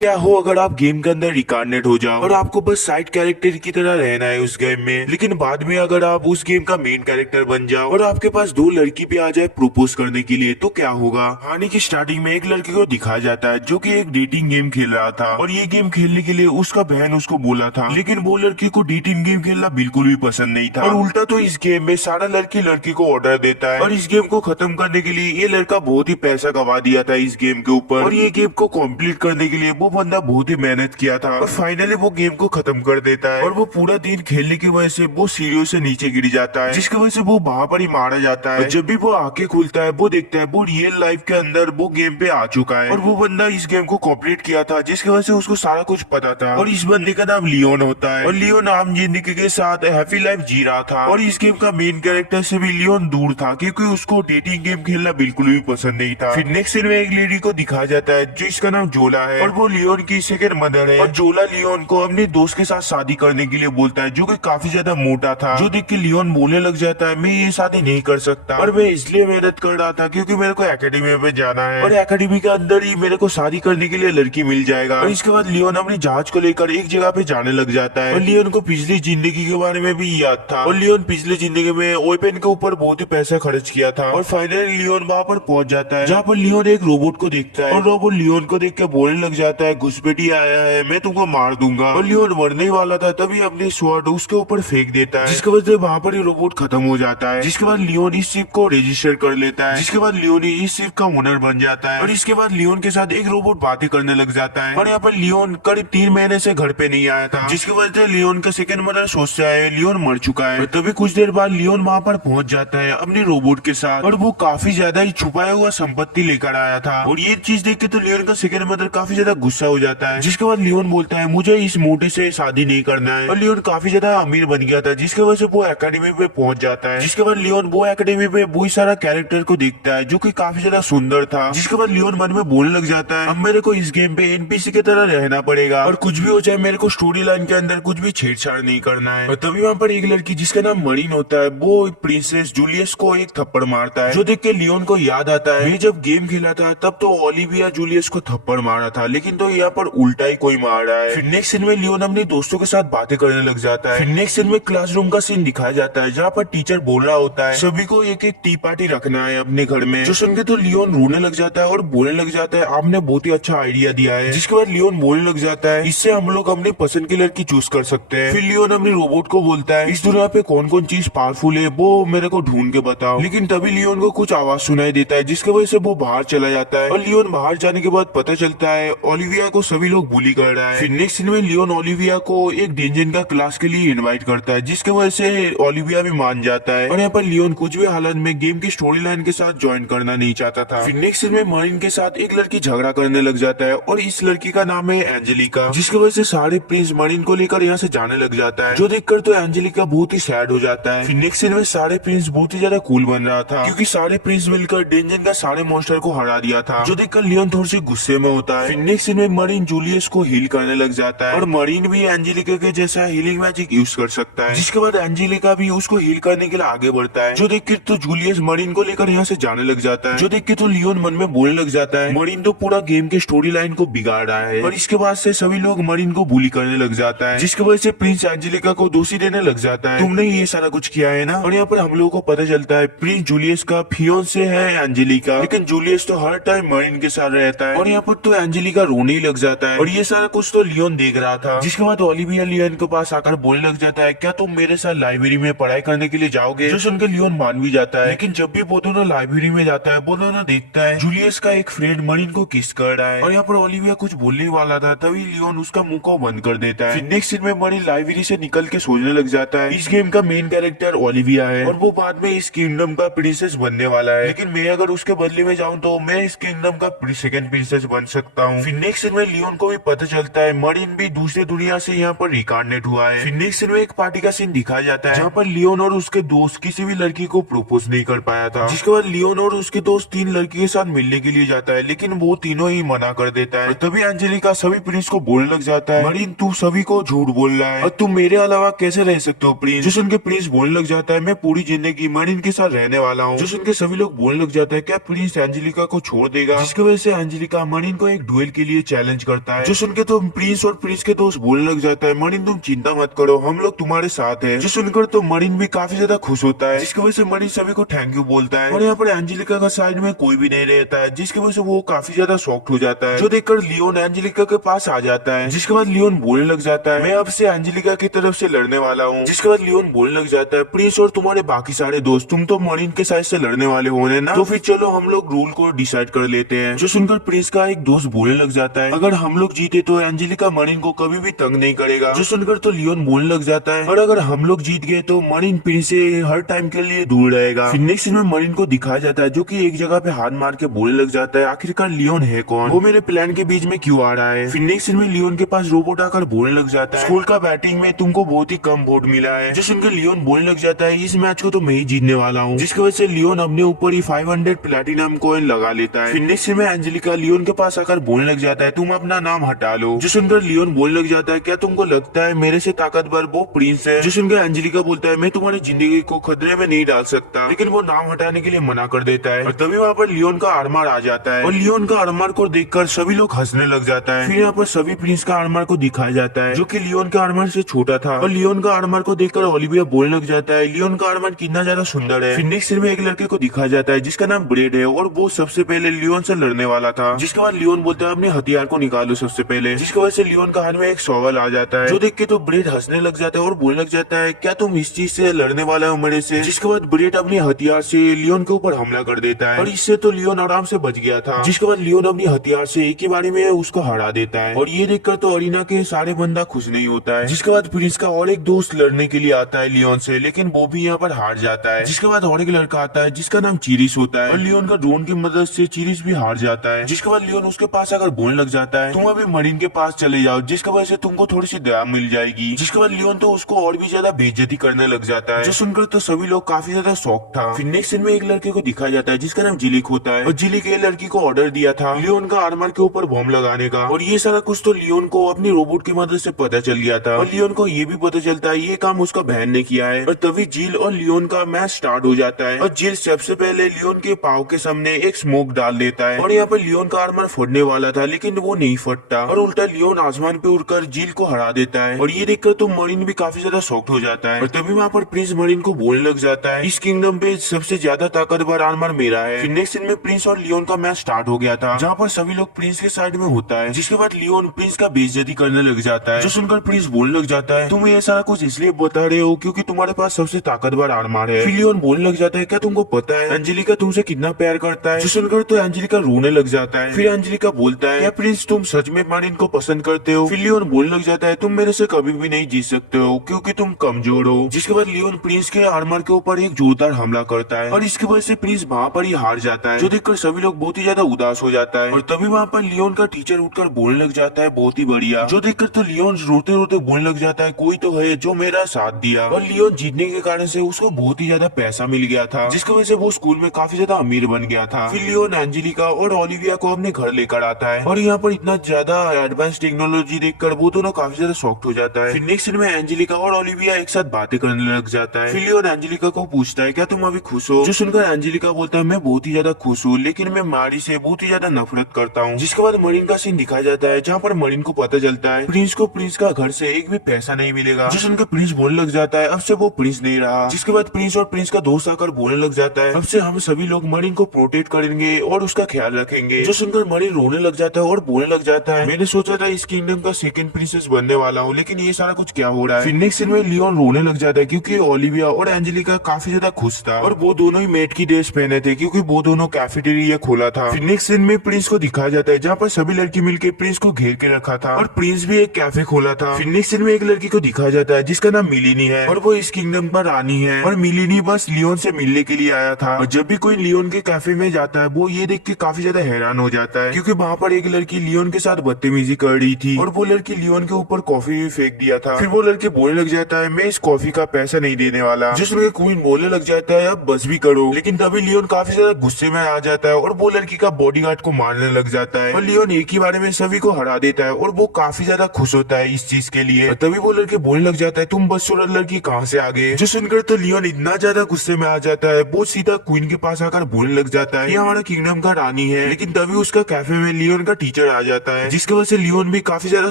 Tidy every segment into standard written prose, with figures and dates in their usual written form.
क्या हो अगर आप गेम के अंदर रिकार्नेट हो जाओ और आपको बस साइड कैरेक्टर की तरह रहना है उस गेम में, लेकिन बाद में अगर आप उस गेम का मेन कैरेक्टर बन जाओ और आपके पास दो लड़की भी आ जाए प्रपोज करने के लिए, तो क्या होगा। कहानी की स्टार्टिंग में एक लड़के को दिखाया जाता है जो कि एक डेटिंग गेम खेल रहा था और ये गेम खेलने के लिए उसका बहन उसको बोला था, लेकिन वो लड़की को डेटिंग गेम खेलना बिल्कुल भी पसंद नहीं था और उल्टा तो इस गेम में सारा लड़की लड़की को ऑर्डर देता है और इस गेम को खत्म करने के लिए ये लड़का बहुत ही पैसा गवा दिया था इस गेम के ऊपर और ये गेम को कंप्लीट करने के लिए वो बंदा बहुत ही मेहनत किया था और फाइनली वो गेम को खत्म कर देता है और वो पूरा दिन खेलने की वजह से वो सीढ़ियों से नीचे गिर जाता है, जिसकी वजह से वो वहां पर ही मारा जाता है। जब भी वो आंखें खुलता है वो देखता है वो रियल लाइफ के अंदर वो गेम पे आ चुका है और वो बंदा इस गेम को कंप्लीट किया था, जिसकी वजह से उसको सारा कुछ पता था और इस बंदे का नाम लियोन होता है और लियोन आम जिंदगी के साथ हैप्पी लाइफ जी रहा था और इस गेम का मेन कैरेक्टर से भी लियोन दूर था क्योंकि उसको डेटिंग गेम खेलना बिल्कुल भी पसंद नहीं था। फिर नेक्स्ट सीन में एक लेडी को दिखाया जाता है जिसका नाम जोला है और वो लियोन की सेकंड मदर है और जोला लियोन को अपने दोस्त के साथ शादी करने के लिए बोलता है जो कि काफी ज्यादा मोटा था, जो देख के लियोन बोलने लग जाता है मैं ये शादी नहीं कर सकता और मैं इसलिए मेहनत कर रहा था क्योंकि मेरे को एकेडमी में जाना है और एकेडमी के अंदर ही मेरे को शादी करने के लिए लड़की मिल जाएगा। और इसके बाद लियोन अपनी जहाज को लेकर एक जगह पे जाने लग जाता है और लियोन को पिछली जिंदगी के बारे में भी याद था और लियोन पिछली जिंदगी में ओपन के ऊपर बहुत ही पैसा खर्च किया था और फाइनली लियोन वहाँ पर पहुंच जाता है जहाँ पर लियोन एक रोबोट को देखता है और रोबोट लियोन को देख के बोलने लग जाता है घुसपैठी आया है मैं तुमको मार दूंगा और लियोन मरने वाला था तभी अपनी स्वॉर्ड उसके ऊपर फेंक देता है, जिसके वजह से वहाँ पर ही रोबोट खत्म हो जाता है। जिसके बाद लियोन इस शिप को रजिस्टर कर लेता है, जिसके बाद लियोन इस शिप का ओनर बन जाता है और इसके बाद लियोन के साथ एक रोबोट बातें करने लग जाता है और यहाँ पर लियोन करीब 3 महीने से घर पे नहीं आया था, जिसकी वजह से लियोन का सेकंड मदर सोचता है लियोन मर चुका है। तभी कुछ देर बाद लियोन वहाँ पर पहुंच जाता है अपने रोबोट के साथ और वो काफी ज्यादा ही छुपाया हुआ संपत्ति लेकर आया था और ये चीज देख के तो लियोन का सेकंड मदर काफी ज्यादा गुस्सा हो जाता है। जिसके बाद लियोन बोलता है मुझे इस मोटे से शादी नहीं करना है और लियोन काफी ज्यादा अमीर बन गया था, जिसकी वजह से वो एकेडमी पे पहुंच जाता है। जिसके बाद लियोन वो एकेडमी पे बहुत सारा कैरेक्टर को देखता है जो कि काफी ज्यादा सुंदर था, जिसके बाद लियोन मन में बोलने लग जाता है अब मेरे को इस गेम पे एनपीसी की तरह रहना पड़ेगा और कुछ भी हो जाए मेरे को स्टोरी लाइन के अंदर कुछ भी छेड़छाड़ नहीं करना है। और तभी वहाँ पर एक लड़की जिसका नाम मरीन होता है वो प्रिंसेस जूलियस को एक थप्पड़ मारता है, जो देख के लियोन को याद आता है मैं जब गेम खेला था तब तो ओलिविया जूलियस को थप्पड़ मारा था, लेकिन तो यहाँ पर उल्टा ही कोई मार रहा है। फिर नेक्स्ट सीन में लियोन अपने दोस्तों के साथ बातें करने लग जाता है। फिर नेक्स्ट सीन में क्लासरूम का सीन दिखाया जाता है जहाँ पर टीचर बोल रहा होता है सभी को एक एक टी पार्टी रखना है अपने घर में, जो सुन के तो लियोन रोने लग जाता है और बोलने लग जाता है आपने बहुत ही अच्छा आइडिया दिया है। जिसके बाद लियोन बोलने लग जाता है इससे हम लोग अपनी पसंद की लड़की चूज कर सकते हैं। फिर लियोन अपने रोबोट को बोलता है इस दुनिया पे कौन कौन चीज पावरफुल है वो मेरे को ढूंढ के बताओ, लेकिन तभी लियोन को कुछ आवाज सुनाई देता है जिसकी वजह से वो बाहर चला जाता है और लियोन बाहर जाने के बाद पता चलता है ओलिविया को सभी लोग बुली कर रहा है। फिर नेक्स्ट सीन में लियोन ओलिविया को एक डेंजन का क्लास के लिए इनवाइट करता है, जिसकी वजह से ओलिविया भी मान जाता है और यहाँ पर लियोन कुछ भी हालत में गेम की स्टोरी लाइन के साथ ज्वाइन करना नहीं चाहता था। फिर नेक्स्ट सीन में मरीन के साथ एक लड़की झगड़ा करने लग जाता है और इस लड़की का नाम है एंजेलिका, जिसकी वजह से सारे प्रिंस मरीन को लेकर यहाँ से जाने लग जाता है, जो देखकर तो एंजेलिका बहुत ही सैड हो जाता है। फिर नेक्स्ट सीन में सारे प्रिंस बहुत ही ज्यादा कूल बन रहा था क्योंकि सारे प्रिंस मिलकर डेंजन का सारे मॉन्स्टर को हरा दिया था, जो देखकर लियोन थोड़ी सी गुस्से में होता है। फिर नेक्स्ट सीन में मरीन जूलियस को हील करने लग जाता है और मरीन भी एंजेलिका के जैसा हीलिंग मैजिक यूज कर सकता है, जिसके बाद एंजेलिका भी उसको हील करने के लिए आगे बढ़ता है, जो देख के तो जूलियस मरीन को लेकर यहाँ से जाने लग जाता है, जो देख के तो लियोन मन में बोलने लग जाता है मरीन तो पूरा गेम के स्टोरी लाइन को बिगाड़ रहा है और इसके बाद से सभी लोग मरीन को बुली करने लग जाता है, जिसकी वजह से प्रिंस एंजेलिका को दोषी देने लग जाता है तुमने ये सारा कुछ किया है ना। और यहाँ पर हम लोगों को पता चलता है प्रिंस जूलियस का फियोंसे है एंजेलिका, लेकिन जूलियस तो हर टाइम मरीन के साथ रहता है और यहाँ पर तो एंजेलिका रोने ही लग जाता है और ये सारा कुछ तो लियोन देख रहा था। जिसके बाद ओलिविया लियोन के पास आकर बोलने लग जाता है क्या तुम मेरे साथ लाइब्रेरी में पढ़ाई करने के लिए जाओगे, जो सुनकर लियोन मान भी जाता है। लेकिन जब भी वो दोनों लाइब्रेरी में जाता है वो दोनों देखता है जूलियस का एक फ्रेंड मरीन को किस कर रहा है और यहाँ पर ओलिविया कुछ बोलने वाला था तभी लियोन उसका मुंह को बंद कर देता है। फिर नेक्स्ट सीन में मरीन लाइब्रेरी से निकल के सोचने लग जाता है इस गेम का मेन कैरेक्टर ओलिविया है और वो बाद में इस किंगडम का प्रिंसेस बनने वाला है, लेकिन मैं अगर उसके बदले में जाऊँ तो मैं इस किंगडम का सेकंड प्रिंसेस बन सकता हूँ। फिर नेक्स्ट सीन में लियोन को भी पता चलता है मरीन भी दूसरे दुनिया से यहाँ पर रिकार्नेट हुआ है। फिर नेक्स्ट सीन में एक पार्टी का सीन दिखाया जाता है जहाँ पर लियोन और उसके दोस्त किसी भी लड़की को प्रपोज नहीं कर पाया था, जिसके बाद लियोन और उसके दोस्त 3 लड़की के साथ मिलने के लिए जाता है, लेकिन वो तीनों ही मना कर देता है। तभी एंजेलिका सभी प्रिंस को बोलने लग जाता है मरीन तू सभी को झूठ बोल रहा है और तुम मेरे अलावा कैसे रह सकते हो प्रिंस, जो सुन के प्रिंस बोलने लग जाता है मैं पूरी जिंदगी मरीन के साथ रहने वाला हूँ, जो सुन के सभी लोग बोलने लग जाता है क्या प्रिंस एंजेलिका को छोड़ देगा, जिसकी वजह से एंजेलिका मरीन को एक डुएल के लिए चैलेंज करता है, जो सुनकर तो प्रिंस और प्रिंस के दोस्त बोलने लग जाता है मरीन तुम चिंता मत करो, हम लोग तुम्हारे साथ हैं। जो सुनकर तो मरीन भी काफी ज्यादा खुश होता है, जिसकी वजह से मरीन सभी को थैंक यू बोलता है। और यहाँ पर एंजेलिका का साइड में कोई भी नहीं रहता है, जिसकी वजह से वो काफी ज्यादा शॉक्ड हो जाता है। जो देखकर लियोन एंजेलिका के पास आ जाता है, जिसके बाद लियोन बोलने लग जाता है मैं अब से एंजेलिका की तरफ से लड़ने वाला हूँ। जिसके बाद लियोन बोलने लग जाता है प्रिंस और तुम्हारे बाकी सारे दोस्त तुम तो मरीन के साइड से लड़ने वाले हो ना, तो फिर चलो हम लोग रूल को डिसाइड कर लेते हैं। जो सुनकर प्रिंस का एक दोस्त बोलने लग जाता है अगर हम लोग जीते तो एंजेलिका मरीन को कभी भी तंग नहीं करेगा। जो सुनकर तो लियोन बोलने लग जाता है और अगर हम लोग जीत गए तो मरीन प्रिंस से हर टाइम के लिए दूर रहेगा। फिर नेक्स्ट सीन में मरीन को दिखाया जाता है जो कि एक जगह पे हाथ मार के बोलने लग जाता है आखिरकार लियोन है कौन, वो मेरे प्लान के बीच में क्यों आ रहा है। फिर नेक्स्ट सीन में लियोन के पास रोबोट आकर बोलने लग जाता है स्कूल का बैटिंग में तुमको बहुत ही कम वोट मिला है। जो सुनकर लियोन बोलने लग जाता है इस मैच को तो मैं ही जीतने वाला हूँ, जिसकी वजह से लियोन अपने ऊपर ही 500 प्लेटिनम कॉइन लगा लेता है। फिर नेक्स्ट सीन में एंजेलिका लियोन के पास आकर बोलने लग जाता है तुम अपना नाम हटा लो। जो सुनकर लियोन बोलने लग जाता है क्या तुमको लगता है मेरे से ताकतवर वो प्रिंस है। जो सुनकर एंजेलिका बोलता है मैं तुम्हारी जिंदगी को खतरे में नहीं डाल सकता, लेकिन वो नाम हटाने के लिए मना कर देता है। और तभी वहाँ पर लियोन का आर्मर आ जाता है और लियोन का आर्मर को देखकर सभी लोग हंसने लग जाता है। फिर यहाँ पर सभी प्रिंस का आर्मर को दिखाया जाता है जो कि लियोन के आर्मर से छोटा था और लियोन का आर्मर को देखकर ओलिविया बोलने लग जाता है लियोन का आर्मर कितना ज्यादा सुंदर है। फिर नेक्स्ट सीन में एक लड़के को दिखाया जाता है जिसका नाम ब्रेड है और वो सबसे पहले लियोन से लड़ने वाला था। जिसके बाद लियोन बोलता है अपने हथियार को निकालो सबसे पहले, जिसकी वजह से लियोन का हाथ में एक सवाल आ जाता है जो देख के तो ब्रेड हंसने लग जाता है और बोलने लग जाता है क्या तुम इस चीज से लड़ने वाला हो मेरे से। जिसके बाद ब्रेड अपने हथियार से लियोन के ऊपर हमला कर देता है और इससे तो लियोन आराम से बच गया था। जिसके बाद लियोन अपनी हथियार से एक ही बारी में उसको हरा देता है और ये देखकर तो अरीना के सारे बंदा खुश नहीं होता है। जिसके बाद प्रिंस का और एक दोस्त लड़ने के लिए आता है लियोन से, लेकिन वो भी यहाँ पर हार जाता है। जिसके बाद और एक लड़का आता है जिसका नाम चिरिस होता है और लियोन का ड्रोन की मदद से चिरिस भी हार जाता है। जिसके बाद लियोन उसके पास आकर बोलने लग जाता है तुम अभी मरीन के पास चले जाओ जिसकी वजह से तुमको थोड़ी सी दया मिल जाएगी। जिसके बाद लियोन तो उसको और भी ज्यादा बेइज्जती करने लग जाता है, जो सुनकर तो सभी लोग काफी ज्यादा शॉक था। फिर नेक्स्ट सीन में एक लड़के को दिखाया जाता है जिसका नाम जिलिक होता है और जिलिक ये लड़की को ऑर्डर दिया था लियोन का आर्मर के ऊपर बम लगाने का और ये सारा कुछ तो लियोन को अपनी रोबोट की मदद से पता चल गया था और लियोन को ये भी पता चलता है ये काम उसका बहन ने किया है। और तभी जिल और लियोन का मैच स्टार्ट हो जाता है और जिल सबसे पहले लियोन के पाव के सामने एक स्मोक डाल देता है और यहाँ पर लियोन का आर्मर फटने वाला था लेकिन वो नहीं फटता और उल्टा लियोन आसमान पे उड़कर जिल को हरा देता है और ये देखकर तो मरीन भी काफी ज्यादा शॉक्ड हो जाता है। और तभी वहाँ पर प्रिंस मरीन को बोलने लग जाता है इस किंगडम पे सबसे ज्यादा ताकतवर आर्मर मेरा है। फिर नेक्स्ट सीन में प्रिंस और लियोन का मैच स्टार्ट हो गया था जहाँ पर सभी लोग प्रिंस के साइड में होता है। जिसके बाद लियोन प्रिंस का बेइज्जती करने लग जाता है, जो सुनकर प्रिंस बोलने लग जाता है तुम ये सारा कुछ इसलिए बता रहे हो क्योंकि तुम्हारे पास सबसे ताकतवर आर्मर है। फिर लियोन बोलने लग जाता है क्या तुमको पता है एंजेलिका तुमसे कितना प्यार करता है। जो सुनकर तो एंजेलिका रोने लग जाता है। फिर एंजेलिका बोलता है क्या प्रिंस तुम सच में मरीन को पसंद करते हो। फिर लियोन बोलने लग जाता है तुम मेरे से कभी भी नहीं जीत सकते हो क्योंकि तुम कमजोर हो। जिसके बाद लियोन प्रिंस के आर्मर के ऊपर एक जोरदार हमला करता है और इसकी वजह से प्रिंस वहाँ पर ही हार जाता है, जो देखकर सभी लोग बहुत ही ज्यादा उदास हो जाता है। और तभी वहाँ पर लियोन का टीचर उठकर बोलने लग जाता है बहुत ही बढ़िया, जो देखकर तो लियोन रोते रोते बोलने लग जाता है कोई तो है जो मेरा साथ दिया। और लियोन जीतने के कारण से उसको बहुत ही ज्यादा पैसा मिल गया था जिसकी वजह से वो स्कूल में काफी ज्यादा अमीर बन गया था। फिर लियोन एंजेलिका और ओलिविया को अपने घर लेकर आता है और यहाँ पर इतना ज्यादा एडवांस टेक्नोलॉजी देखकर वो दोनों काफी ज्यादा शॉक्ड हो जाता है। फिर नेक्स्ट सीन में एंजेलिका और ओलिविया एक साथ बातें करने लग जाता है। फिर लियोन एंजेलिका को पूछता है क्या तुम अभी खुश हो। जो सुनकर एंजेलिका बोलता है मैं बहुत ही ज्यादा खुश हूँ लेकिन मैं मारी से बहुत ही ज्यादा नफरत करता हूँ। जिसके बाद मरीन का सीन दिखाया जाता है जहाँ पर मरीन को पता चलता है प्रिंस को प्रिंस का घर से एक भी पैसा नहीं मिलेगा। जो सुनकर प्रिंस बोलने लग जाता है अब से वो प्रिंस नहीं रहा। जिसके बाद प्रिंस और प्रिंस का दोस्त आकर बोलने लग जाता है अब से हम सभी लोग मरीन को प्रोटेक्ट करेंगे और उसका ख्याल रखेंगे। जो सुनकर मरीन रोने लग जाता है और बोलने लग जाता है मैंने सोचा था इस किंगडम का सेकंड प्रिंसेस बनने वाला हूँ लेकिन ये सारा कुछ क्या हो रहा है। फिर नेक्स्ट सीन में लियोन रोने लग जाता है क्योंकि ओलिविया और एंजेलिका काफी ज्यादा खुश था और वो दोनों ही मेट की ड्रेस पहने थे क्योंकि वो दोनों कैफेटेरिया खोला था। फिर नेक्स्ट सीन में प्रिंस को दिखाया जाता है जहाँ पर सभी लड़की मिलकर प्रिंस को घेर के रखा था और प्रिंस भी एक कैफे खोला था। फिर नेक्स्ट सीन में एक लड़की को दिखाया जाता है जिसका नाम मिलिनी है और वो इस किंगडम पर रानी है और मिलिनी बस लियोन से मिलने के लिए आया था। और जब भी कोई लियोन के कैफे में जाता है वो ये देख के काफी ज्यादा हैरान हो जाता है क्योंकि वहाँ पर एक लड़की लियोन के साथ बदतमीजी कर रही थी और वो लड़की लियोन के ऊपर कॉफी फेंक दिया था। फिर वो लड़के बोलने लग जाता है मैं इस कॉफी का पैसा नहीं देने वाला। जिसमें क्वीन बोलने लग जाता है अब बस भी करो, लेकिन तभी लियोन काफी ज्यादा गुस्से में आ जाता है और वो लड़की का बॉडीगार्ड को मारने लग जाता है और लियोन एक ही बारे में सभी को हरा देता है और वो काफी ज्यादा खुश होता है इस चीज के लिए। तभी वो लड़के बोलने लग जाता है तुम बदसूरत लड़की कहाँ से आ गए। जो सुनकर तो लियोन इतना ज्यादा गुस्से में आ जाता है वो सीधा क्वीन के पास आकर बोलने लग जाता है ये हमारा किंगडम का रानी है। लेकिन तभी उसका कैफे में लियोन का टीचर टीचर आ जाता है, जिसकी वजह से लियोन भी काफी ज्यादा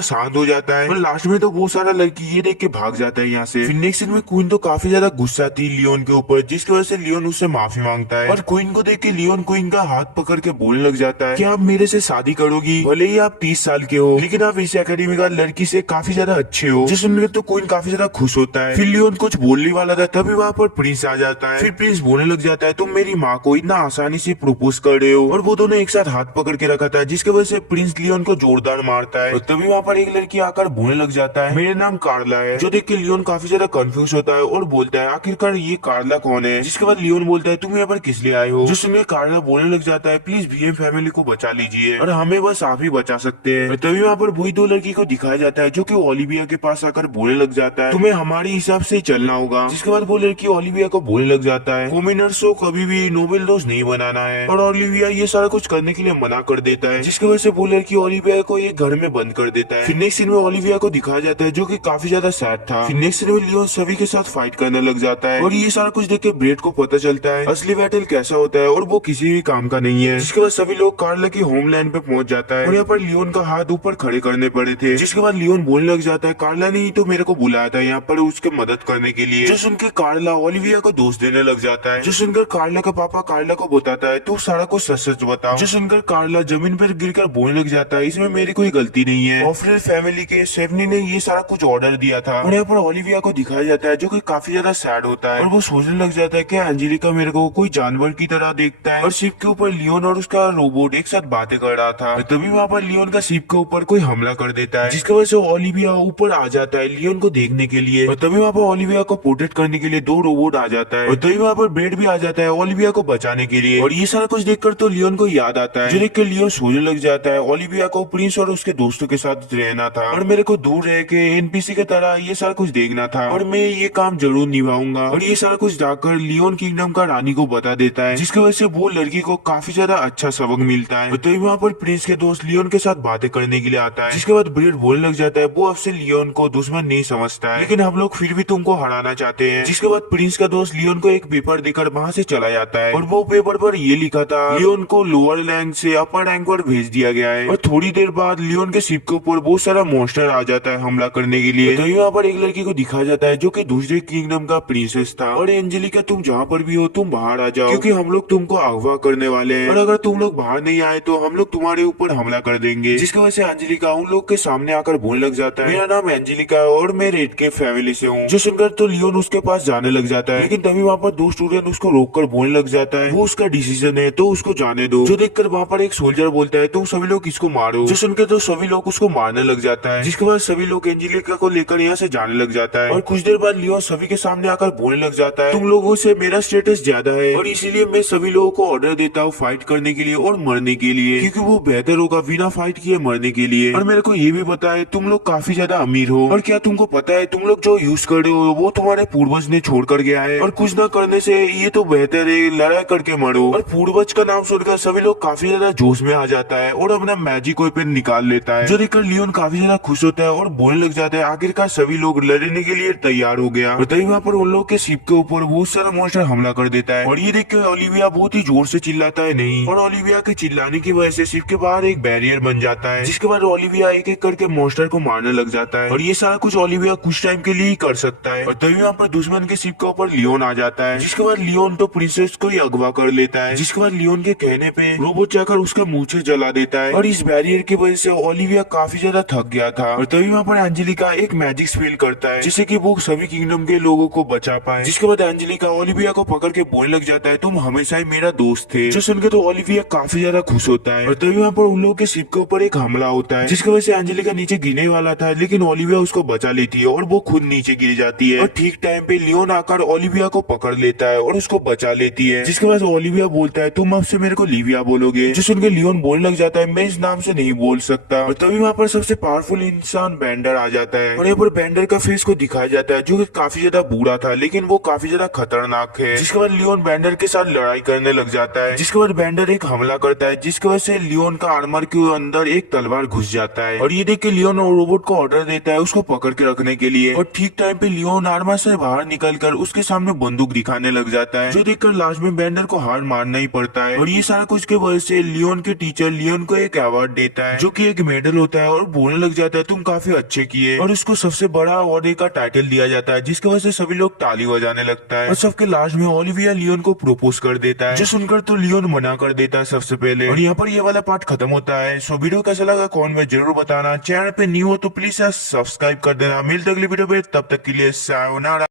शांत हो जाता है। और लास्ट में तो वो सारा लड़की ये देख के भाग जाता है यहाँ से। फिर नेक्स्ट सीन में क्वीन तो काफी ज्यादा गुस्सा थी लियोन के ऊपर, जिसकी वजह से लियोन उससे माफी मांगता है। और क्वीन को देख के लियोन क्वीन का हाथ पकड़ के बोलने लग जाता है कि आप मेरे से शादी करोगी, भले ही आप 30 साल के हो, लेकिन आप इस एकेडमी का लड़की से काफी ज्यादा अच्छे हो। जो सुनकर तो क्वीन काफी ज्यादा खुश होता है। फिर लियोन कुछ बोलने वाला था, तभी वहाँ पर प्रिंस आ जाता है। फिर प्रिंस बोलने लग जाता है, तुम मेरी माँ को इतना आसानी से प्रपोज कर रहे हो। और वो दोनों एक साथ हाथ पकड़ के रखा था, जिसकी वजह से प्रिंस लियोन को जोरदार मारता है। और तभी वहाँ पर एक लड़की आकर बोलने लग जाता है, मेरा नाम कार्ला है। जो देख के लियोन काफी ज्यादा कंफ्यूज होता है और बोलता है, आखिरकार ये कार्ला कौन है। जिसके बाद लियोन बोलता है, तुम यहाँ पर किस लिए आए हो। जो सुनकर कार्ला बोलने लग जाता है, प्लीज बीएम फैमिली को बचा लीजिए, और हमें बस आप ही बचा सकते हैं। तभी वहाँ पर वही दो लड़की को दिखाया जाता है, जो कि ओलिविया के पास आकर बोलने लग जाता है, तुम्हें हमारे हिसाब से चलना होगा। जिसके बाद वो लड़की ओलिविया को बोलने लग जाता है, कॉमनर्स को कभी भी नोबेल रोज नहीं बनाना है। और ओलिविया ये सारा कुछ करने के लिए मना कर देता है, जिसकी वजह से वो लड़की ओलिविया को एक घर में बंद कर देता है। फिर नेक्स्ट सीन में ओलिविया को दिखाया जाता है, जो कि काफी ज्यादा सैड था। फिर नेक्स्ट सीन में लियोन सभी के साथ फाइट करने लग जाता है, और ये सारा कुछ देख के ब्रेड को पता चलता है असली बैटल कैसा होता है, और वो किसी भी काम का नहीं है। जिसके बाद सभी लोग कार्ला की होमलैंड पे पहुंच जाता है, और यहाँ पर लियोन का हाथ ऊपर खड़े करने पड़े थे। जिसके बाद लियोन बोलने लग जाता है, कार्ला ने ही तो मेरे को बुलाया था यहाँ पर उसके मदद करने के लिए। जो सुनकर कार्ला ओलिविया को दोष देने लग जाता है। जो सुनकर कार्ला का पापा कार्ला को बताता है, तू सारा कुछ सच सच बताओ। जो सुनकर कार्ला जमीन पर गिरकर बोलने लग जाता है, इसमें मेरी कोई गलती नहीं है, ऑफरेल फैमिली के सेफनी ने ये सारा कुछ ऑर्डर दिया था। और यहाँ पर ओलिविया को दिखाया जाता है, जो कि काफी ज्यादा सैड होता है, और वो सोचने लग जाता है कि एंजेलिका मेरे को कोई जानवर की तरह देखता है। और शिप के ऊपर लियोन और उसका रोबोट एक साथ बातें कर रहा था। तभी वहाँ पर लियोन का शिप के ऊपर कोई हमला कर देता है, जिसकी वजह से ओलिविया ऊपर आ जाता है लियोन को देखने के लिए। और तभी वहाँ पर ओलिविया को प्रोटेक्ट करने के लिए दो रोबोट आ जाता है, और तभी वहाँ पर ब्रेड भी आ जाता है ओलिविया को बचाने के लिए। और ये सारा कुछ देखकर तो लियोन को याद आता है, जो देख कर लियोन सोचने लग जाता है, ओलिविया को प्रिंस और उसके दोस्तों के साथ रहना था, और मेरे को दूर रह के एनपीसी की तरह ये सारा कुछ देखना था, और मैं ये काम जरूर निभाऊंगा। और ये सारा कुछ जाकर लियोन किंगडम का रानी को बता देता है, जिसकी वजह से वो लड़की को काफी ज्यादा अच्छा सबक मिलता है। तो वहाँ पर प्रिंस के दोस्त लियोन के साथ बातें करने के लिए आता है, जिसके बाद ब्रेड बोलने लग जाता है, वो अब से लियोन को दुश्मन नहीं समझता है, लेकिन हम लोग फिर भी तुमको हराना चाहते हैं। जिसके बाद प्रिंस का दोस्त लियोन को एक पेपर देकर वहाँ से चला जाता है, और वो पेपर पर ये लिखा था, लियोन को लोअर रैंक से अपर रैंक पर भेज दिया गया है। और थोड़ी देर बाद लियोन के शिप के ऊपर बहुत सारा मॉन्स्टर आ जाता है हमला करने के लिए। तो यहाँ पर एक लड़की को दिखाया जाता है, जो कि दूसरे किंगडम का प्रिंसेस था, और एंजेलिका तुम जहाँ पर भी हो तुम बाहर आ जाओ, क्योंकि हम लोग तुमको अगवा करने वाले हैं, और अगर तुम लोग बाहर नहीं आए तो हम लोग तुम्हारे ऊपर हमला कर देंगे। जिसकी वजह से एंजेलिका उन लोग के सामने आकर बोलने लग जाता है, मेरा नाम एंजेलिका है और मैं रेड के फैमिली से हूँ। जो सुनकर तो लियोन उसके पास जाने लग जाता है, लेकिन तभी वहाँ पर दो स्टूडेंट उसको रोककर बोलने लग जाता है, वो उसका डिसीजन है तो उसको जाने दो। जो देखकर वहाँ पर एक सोल्जर बोलता है, तुम सभी लोग इसको मारो। जो सुनकर तो सभी लोग उसको मारने लग जाता है, जिसके बाद सभी लोग एंजेलिका को लेकर यहाँ से जाने लग जाता है। और कुछ देर बाद लियोन सभी के सामने आकर बोलने लग जाता है, तुम लोगों से मेरा स्टेटस ज्यादा है, और इसीलिए मैं सभी लोगों को ऑर्डर देता हूँ फाइट करने के लिए और मरने के लिए, क्योंकि वो बेहतर होगा बिना फाइट किए मरने के लिए। और मेरे को ये भी पता है तुम लोग काफी ज्यादा अमीर हो, और क्या तुमको पता है तुम लोग जो यूज कर रहे हो वो तुम्हारे पूर्वज ने छोड़ कर गया है, और कुछ न करने से ये तो बेहतर है लड़ाई करके मरो। और पूर्वज का नाम सुनकर सभी लोग काफी ज्यादा जोश में आ जाता है, और अपना मैजिक वेपन निकाल लेता है। जो देखकर लियोन काफी ज्यादा खुश होता है और बोलने लग जाता है, आखिरकार सभी लोग लड़ने के लिए तैयार हो गया। और तभी वहाँ पर उन लोग के शिप के ऊपर बहुत सारा मॉन्स्टर हमला कर देता है, और ये देख कर ओलिविया बहुत ही जोर से चिल्लाता है नहीं, और ओलिविया के चिल्लाने की वजह से शिप के बाहर एक बैरियर बन जाता है, जिसके बाद ओलिविया एक एक करके मॉन्स्टर को मारने लग जाता है। और ये सारा कुछ ओलिविया कुछ टाइम के लिए ही कर सकता है। और तभी वहाँ पर दुश्मन के शिप के ऊपर लियोन आ जाता है, जिसके बाद लियोन तो प्रिंसेस को ही अगवा कर लेता है। जिसके बाद लियोन के कहने पे रोबोट जाकर उसका मुंह से जला देता है, और इस बैरियर की वजह से ओलिविया काफी ज्यादा थक गया था। और तभी वहाँ पर एंजेलिका एक मैजिक स्पेल करता है, जिससे कि वो सभी किंगडम के लोगों को बचा पाए। जिसके बाद एंजेलिका ओलिविया को पकड़ के बोलने लग जाता है, तुम हमेशा ही मेरा दोस्त थे। जो सुनकर तो ओलिविया काफी ज्यादा खुश होता है। और तभी वहाँ पर उन लोगों के शिप के ऊपर एक हमला होता है, जिसकी वजह से एंजेलिका नीचे गिरने वाला था, लेकिन ओलिविया उसको बचा लेती है, और वो खुद नीचे गिर जाती है। और ठीक टाइम पे लियोन आकर ओलिविया को पकड़ लेता है और उसको बचा लेती है। जिसके बाद ओलिविया बोलता है, तुम अब से मेरे को लिविया बोलोगे। जो सुनकर लियोन बोलने लग जाता है, मैं इस नाम से नहीं बोल सकता। और तभी वहाँ पर सबसे पावरफुल इंसान बेंडर आ जाता है, और यहाँ पर बेंडर का फेस को दिखाया जाता है, जो कि काफी ज्यादा बुरा था, लेकिन वो काफी ज्यादा खतरनाक है। जिसके बाद लियोन बेंडर के साथ लड़ाई करने लग जाता है। जिसके बाद बेंडर एक हमला करता है, जिसकी वजह से लियोन का आर्मर के अंदर एक तलवार घुस जाता है। और ये देख के लियोन और रोबोट को ऑर्डर देता है उसको पकड़ के रखने के लिए। और ठीक टाइम पे लियोन आर्मर से बाहर निकलकर उसके सामने बंदूक दिखाने लग जाता है, जो देखकर लास्ट में बेंडर को हार मारना ही पड़ता है। और ये सारा कुछ के वजह से लियोन के टीचर लियोन को एक अवार्ड देता है जो कि एक मेडल होता है और बोलने लग जाता है तुम काफी अच्छे किए, और उसको सबसे बड़ा अवार्ड का टाइटल दिया जाता है जिसकी वजह से सभी लोग ताली बजाने लगता है। और सबके लास्ट में ओलिविया लियोन को प्रपोज कर देता है, जो सुनकर तो लियोन मना कर देता है सबसे पहले। और यहाँ पर ये वाला पार्ट खत्म होता है। सो वीडियो कैसा लगा कमेंट में जरूर बताना। चैनल पे न्यू हो तो प्लीज सब्सक्राइब कर देना। मिलते अगली वीडियो में, तब तक के लिए सायोनारा।